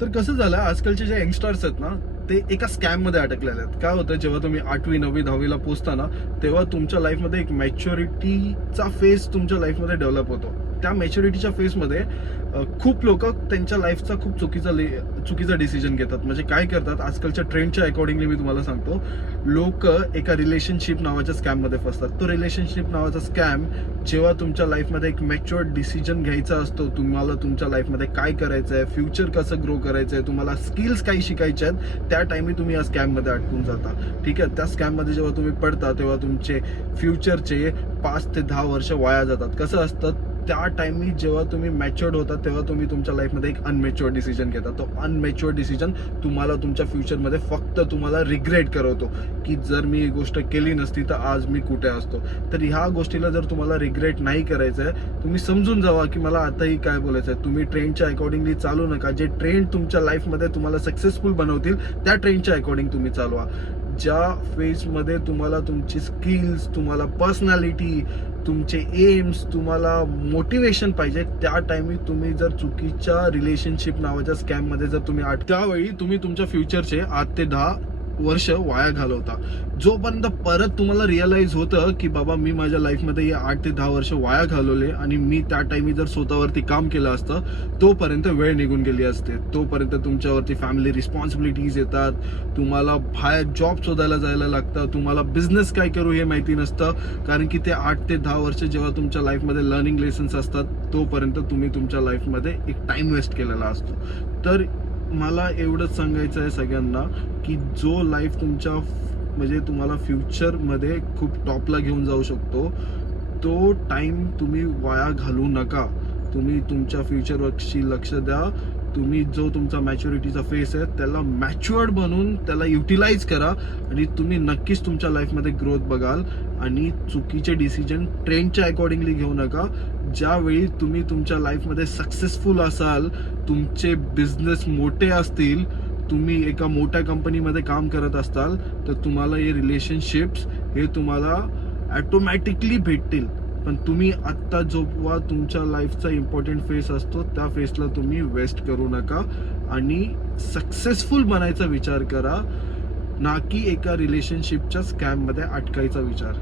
तर कसं झालं, आजकालचे जे यंगस्टर्स आहेत ना, ते एका स्कॅम मध्ये अडकलेले आहेत. काय होतं, जेव्हा तुम्ही 8वी 9वी 10वीला पोहोचता ना, तेव्हा तुमच्या लाईफमध्ये एक मॅच्युरिटीचा फेज तुमच्या लाईफमध्ये डेव्हलप होतो. त्या मॅच्युरिटीच्या फेजमध्ये खूप लोक त्यांच्या लाईफचा खूप चुकीचा डिसिजन घेतात. म्हणजे काय करतात, आजकालच्या ट्रेंडच्या अकॉर्डिंगली मी तुम्हाला सांगतो, लोक एका रिलेशनशिप नावाच्या स्कॅम मध्ये फसतात. तो रिलेशनशिप नावाचा स्कॅम जेव्हा तुमच्या लाईफमध्ये एक मॅच्युअर डिसिजन घ्यायचा असतो, तुम्हाला तुमच्या लाईफमध्ये काय करायचं आहे, फ्युचर कसं ग्रो करायचं आहे, तुम्हाला स्किल्स काही शिकायचे आहेत, त्या टाइमी तुम्ही या स्कॅम मध्ये अडकून जाता. ठीक आहे, त्या स्कॅम मध्ये जेव्हा तुम्ही पडता तेव्हा तुमचे फ्युचरचे 5 ते 10 वर्ष वाया जातात. कसं असतं, त्या टाइमी जेव्हा तुम्ही मॅच्युअर्ड होता तेव्हा तुम्ही तुमच्या लाईफमध्ये एक अनमॅच्युअर्ड डिसिजन घेता. तो अनमॅच्युअर्ड डिसिजन तुम्हाला तुमच्या फ्युचरमध्ये फक्त तुम्हाला रिग्रेट करवतो की जर मी ही गोष्ट केली नसती तर आज मी कुठे असतो. तर ह्या गोष्टीला जर तुम्हाला रिग्रेट नाही करायचं आहे, तुम्ही समजून जावा की मला आताही काय बोलायचं आहे. तुम्ही ट्रेंडच्या अकॉर्डिंगली चालू नका. जे ट्रेंड तुमच्या लाईफमध्ये तुम्हाला सक्सेसफुल बनवतील त्या ट्रेंडच्या अकॉर्डिंग तुम्ही चालवा. ज्या फेजमध्ये तुम्हाला तुमची स्किल्स, तुम्हाला पर्सनॅलिटी, तुमचे एम्स, तुम्हाला मोटिवेशन पाहिजे, त्या टाइमी तुम्ही जर चुकीच्या रिलेशनशिप नावाच्या स्कॅम मध्ये जर तुम्ही त्यावेळी तुम्ही तुमच्या फ्युचरचे 8 ते 10 वर्ष वाया घालवता. जोपर्यंत परत तुम्हाला रिअलाइज होतं की बाबा मी माझ्या लाईफमध्ये हे 8 ते 10 वर्ष वाया घालवले आणि मी त्या टाइमी जर स्वतःवरती काम केलं असतं, तोपर्यंत वेळ निघून गेली असते. तोपर्यंत तुमच्यावरती फॅमिली रिस्पॉन्सिबिलिटीज येतात, तुम्हाला बाहेर जॉब शोधायला जायला लागतं, तुम्हाला बिझनेस काय करू हे माहिती नसतं. कारण की ते 8 ते 10 वर्ष जेव्हा तुमच्या लाईफमध्ये लर्निंग लेसन्स असतात, तोपर्यंत तुम्ही तुमच्या लाईफमध्ये एक टाइम वेस्ट केलेला असतो. तर मला एवढंच सांगायचं आहे सगळ्यांना की जो लाईफ तुमच्या म्हणजे तुम्हाला फ्युचरमध्ये खूप टॉपला घेऊन जाऊ शकतो, तो टाइम तुम्ही वाया घालवू नका. तुम्ही तुमच्या फ्युचरवरशी लक्ष द्या. तुम्ही जो तुमचा मॅच्युरिटीचा फेस आहे त्याला मॅच्युअर्ड बनवून त्याला युटिलाइज करा आणि तुम्ही नक्कीच तुमच्या लाईफमध्ये ग्रोथ बघाल. आणि चुकीचे डिसिजन ट्रेंडच्या अकॉर्डिंगली घेऊ नका. ज्यावेळी तुम्ही तुमच्या लाईफमध्ये सक्सेसफुल असाल, तुमचे बिझनेस मोठे असतील, तुम्ही एका मोठ्या कंपनीमध्ये काम करत असताल, तर तुम्हाला हे रिलेशनशिप्स हे तुम्हाला ऑटोमॅटिकली भेटतील. पण तुम्ही आत्ता जेव्हा तुमच्या लाईफचा इम्पॉर्टंट फेस असतो त्या फेसला तुम्ही वेस्ट करू नका आणि सक्सेसफुल बनायचा विचार करा, ना की एका रिलेशनशिपच्या स्कॅममध्ये अटकायचा विचार.